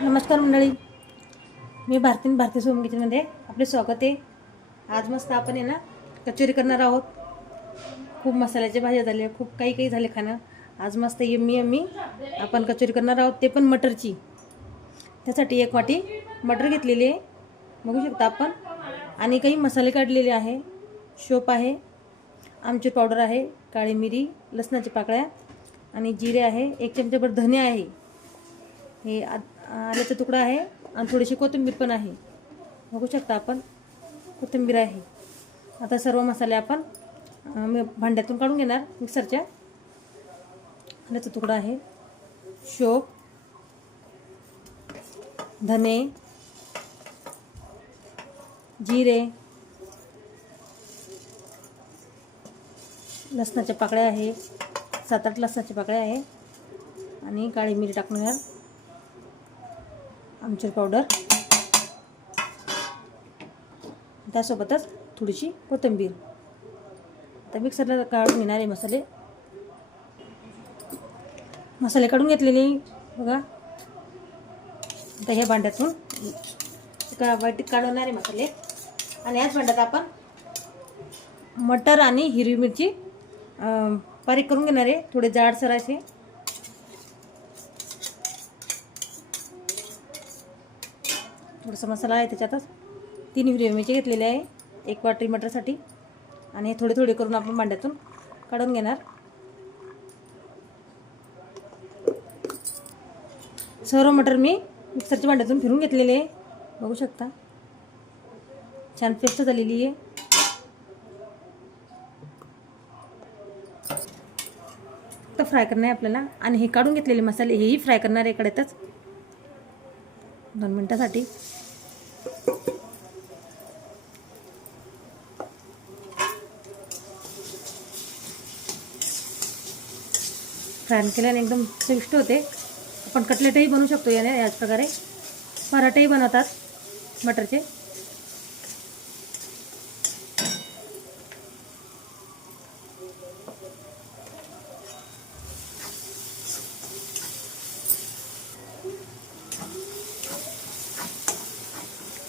नमस्कार मंडळी. मी भारतीन भारतीय सोम किचनमध्ये आपले स्वागत आहे. आज मस्त आपण आहे ना कचोरी करणार आहोत. खूप मसाल्याचे भाज्या झाल्या खूप काही काही झाले खाणं. आज मस्त यम्मी यम्मी आपण कचोरी करणार आहोत ते पण मटरची. त्यासाठी एक वाटी मटर घेतलेली आहे. बघू शकता आपण. आणि काही मसाले काढलेले आहे. शोप आहे आमचूर पावडर आहे काळी मिरी लसणाच्या पाकळ्या आणि जिरे आहे एक चमचाभर धने आहे. हे आ- आल्याचा तुकडा आहे आणि थोडीशी कोथिंबीर पण आहे. बघू शकता आपण कोथिंबीर आहे. आता सर्व मसाले आपण मी भांड्यातून काढून घेणार मिक्सरच्या. आल्याचा तुकडा आहे. शोक धने जिरे लसणाच्या पाकळ्या आहे. सात आठ लसणाच्या पाकळ्या आहे. आणि काळी मिरी टाकणार आमचूर पावडर त्यासोबतच थोडीशी कोथिंबीर. आता मिक्सरला काढून घेणार आहे मसाले. मसाले काढून घेतलेले बघा. आता ह्या भांड्यातून का वाटीत काढवणारे मसाले. आणि याच भांड्यात आपण मटर आणि हिरवी मिरची बारीक करून घेणार आहे. थोडे जाडसर असे. थोडासा मसाला आहे त्याच्यातच. तीन हिरवी मिरची घेतलेली आहे एक वाटरी मटरसाठी. आणि हे थोडे थोडे करून आपण भांड्यातून काढून घेणार. सर्व मटर मी मिक्सरच्या भांड्यातून फिरून घेतलेले आहे. बघू शकता. छान पेस्ट झालेली आहे. तर फ्राय करणार आहे आपल्याला. आणि हे काढून घेतलेले मसाले हेही फ्राय करणार आहे कडेतच दोन मिनटासाठी. फ्राय केल्याने एकदम चविष्ट होते. आपण कटलेटही बनवू शकतो याने याच प्रकारे. पराठेही बनवतात मटरचे.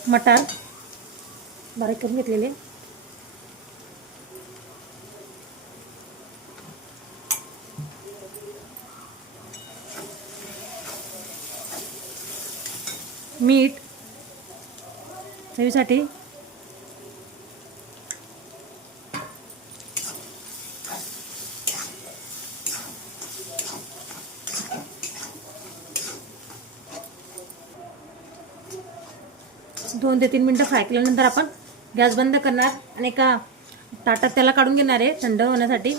मटार बारीक करून घेतलेले. मीठ. चवीसाठी. दोन ते तीन मिनटं फ्राय केल्यानंतर आपण गॅस बंद करणार आणि एका ताटात त्याला काढून घेणार आहे थंड होण्यासाठी.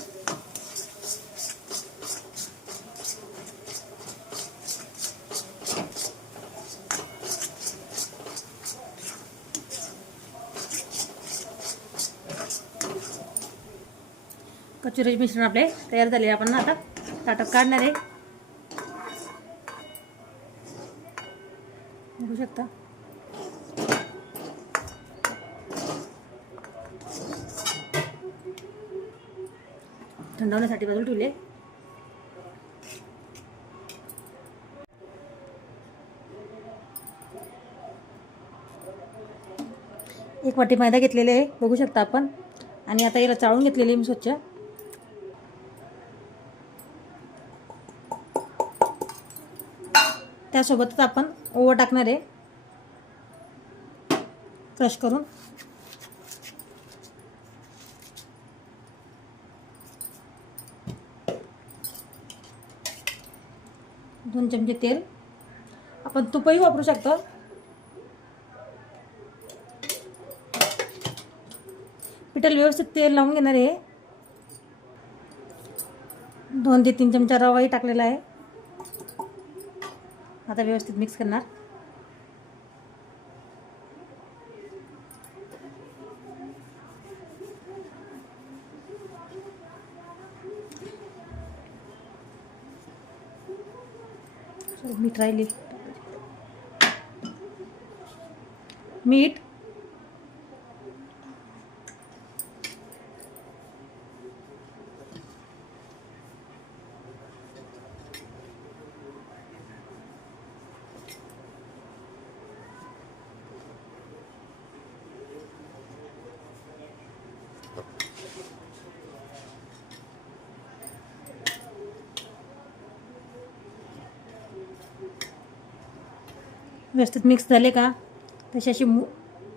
सुरेश मिश्रण आपले तयार झाले. आपण आता ताटात काढणार आहे. बघू शकता. थंड होण्यासाठी बाजूला ठेवले. एक वाटी मैदा घेतलेले आहे. बघू शकता आपण. आणि आता याला चाळून घेतलेली आहे मी स्वच्छ. त्यासोबतच आपण ओवा टाकणार आहे. क्रश करून. दोन चमचे तेल. आपण तुपही वापरू शकतो. पिठाला व्यवस्थित तेल लावून घेणार आहे. दोन ते तीन चमचा रवाही टाकलेला आहे. आता व्यवस्थित मिक्स करणार. मीठ राहिली. मीठ. व्यवस्थित मिक्स झाले का? तशी अशी मु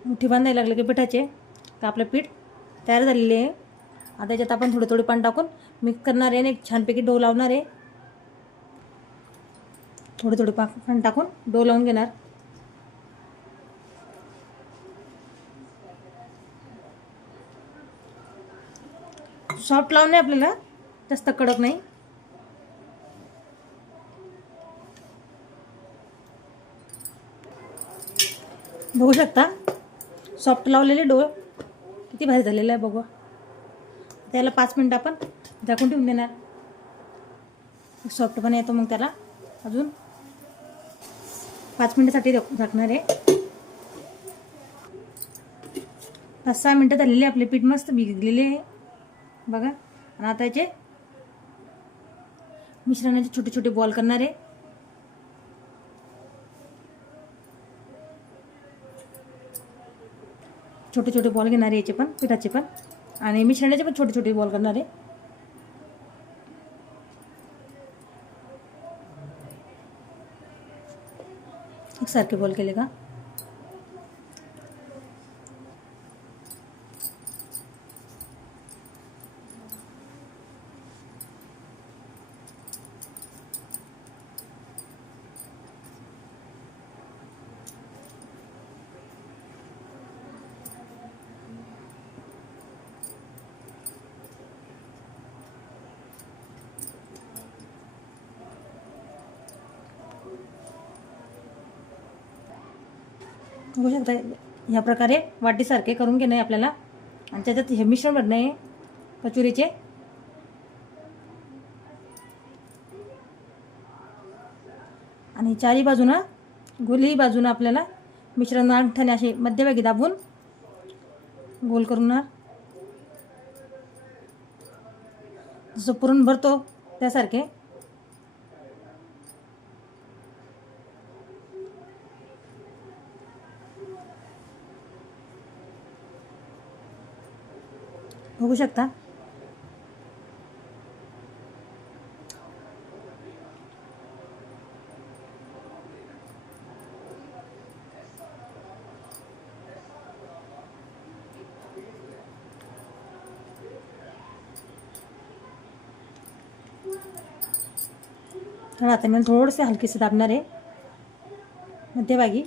मुठी बांधायला लागले की पिठाचे का आपलं पीठ तयार झालेले आहे. आता त्याच्यात आपण थोडे थोडे पाणी टाकून मिक्स करणार आहे आणि एक छानपैकी डो लावणार आहे. थोडे थोडे पा पाणी टाकून डो लावून घेणार. सॉफ्ट लावून नाही आपल्याला जास्त कडक नाही. बघू शकता. सॉफ्ट लावलेले डोळ. किती भारी झालेलं आहे बघू. त्याला पाच मिनटं आपण झाकून ठेवून देणार. सॉफ्ट पण येतो मग त्याला. अजून पाच मिनटासाठी झाकणार आहे. पाच सहा मिनटं झालेले आपले पीठ मस्त भिजलेले आहे. बघा. आणि आता याचे मिश्रणाचे छोटे छोटे बॉल करणार आहे. छोटे छोटे बॉल घेणार आहे याचे पण पिठाचे पण. आणि मिश्रणाचे पण छोटे छोटे बॉल करणार. आहे एकसारखे बॉल केले का? बघू शकता ह्या प्रकारे वाटीसारखे करून घेणं आहे आपल्याला. आणि त्याच्यात हे मिश्रण भरणं आहे. कचुरीचे. आणि चारी बाजूनं गोलही बाजूनं आपल्याला मिश्रण अंगठाने असे मध्यभागी दाबून गोल करून जसं पुरण भरतो त्यासारखे. बघू शकता. आता मी थोडंसं हलकीसे दाबणार आहे. मध्यभागी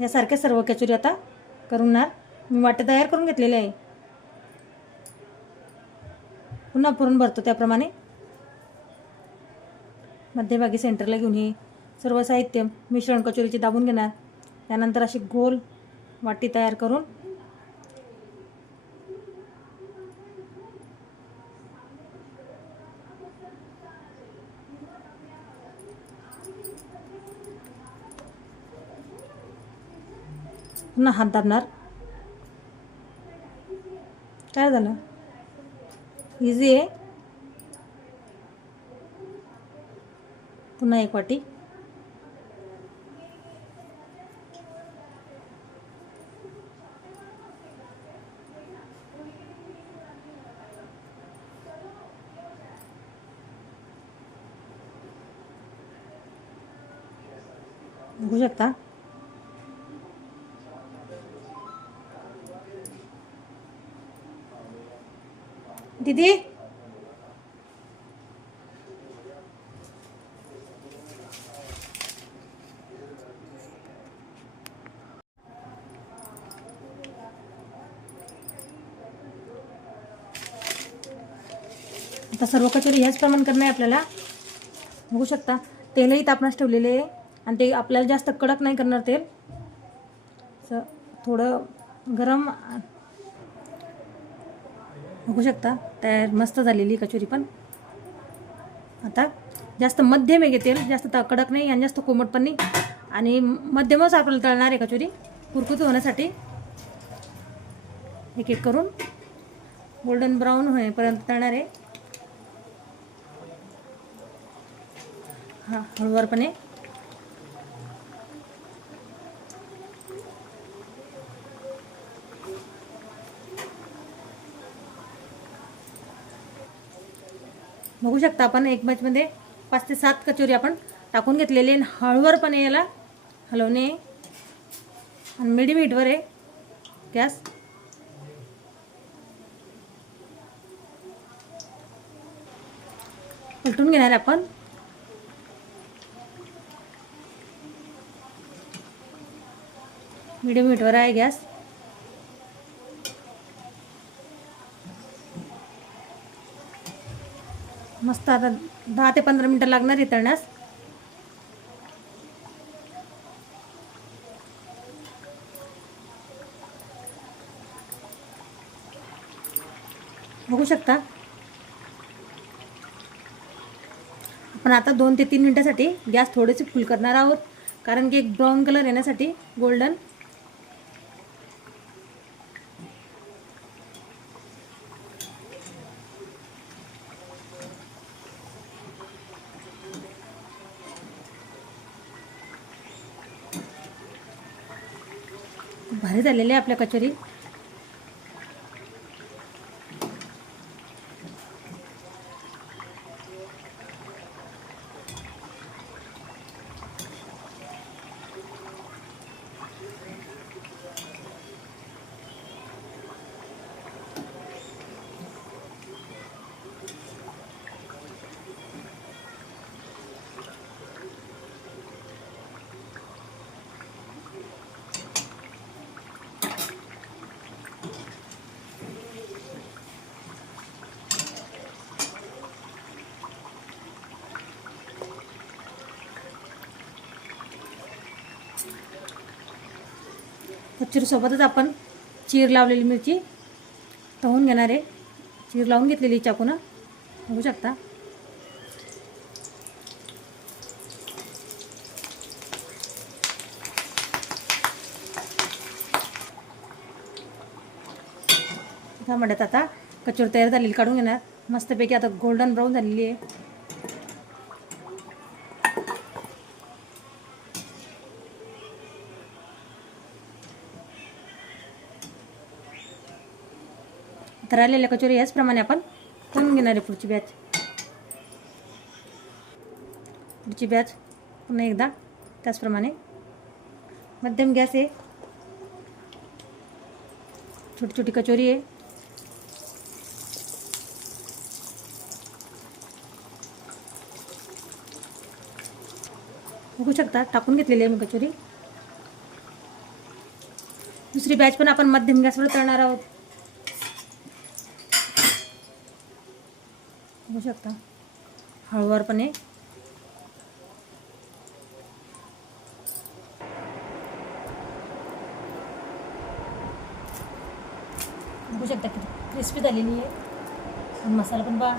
यासारख्या सर्व कचोरी आता करून मी वाटे तयार करून घेतलेले आहे. पुन्हा पुरून भरतो त्याप्रमाणे. मध्यभागी सेंटरला घेऊन हे सर्व साहित्य मिश्रण कचोरीचे दाबून घेणार. त्यानंतर अशी गोल वाटी तयार करून पुन्हा हात दाबणार. काय झालं? इझी आहे. पुन्हा एक वाटी बघू शकता दीदी? आता सर्व कचोरी ह्याच प्रमाण करणं आहे आपल्याला. बघू शकता तेलही तापणास ठेवलेले आहे आणि ते आपल्याला जास्त कडक नाही करणार तेल. थोडं गरम बघू शकता. तयार मस्त झालेली कचोरी पण. आता जास्त मध्यम आहे तेल जास्त त- कडक नाही आणि जास्त कोमट पण नाही. आणि मध्यमच आपल्याला तळणार आहे कचोरी. कुरकुत होण्यासाठी. एक एक करून. गोल्डन ब्राऊन होईपर्यंत तळणार आहे. हां हळूवारपणे. बघू शकता आपण एक बॅचमध्ये पाच ते सात कचोरी आपण टाकून घेतलेली आणि हळूवरपणे याला. हलवणे. आणि मिडियम हीटवर आहे. गॅस. उलटून घेणार आपण. मिडियम हीटवर आहे गॅस. मस्त आता दहा ते पंधरा मिनटं लागणार आहे तळण्यास. बघू शकता. आपण आता दोन ते तीन मिनटासाठी गॅस थोडेसे फुल करणार आहोत. कारण की एक ब्राऊन कलर येण्यासाठी गोल्डन भारी झालेली आहे आपल्या कचोरी. कचोरीसोबतच आपण चीर लावलेली मिरची तळून घेणार आहे. चीर लावून घेतलेली चाकूनं. बघू शकता. म्हणतात आता कचोरी तयार झालेली काढून घेणार. मस्तपैकी आता गोल्डन ब्राऊन झालेली आहे. कचोरी याचप्रमाणे आपण तळून घेणार आहे पुढची बॅच पुढची बॅच पुन्हा एकदा मध्यम गॅस आहे. छोटी छोटी कचोरी आहे. बघू शकता, टाकून घेतलेली आहे मी कचोरी. दुसरी बॅच पण आपण आहोत. बघू शकता. हळूवारपणे बघू शकता किती क्रिस्पी झालेली आहे. मसाला पण बा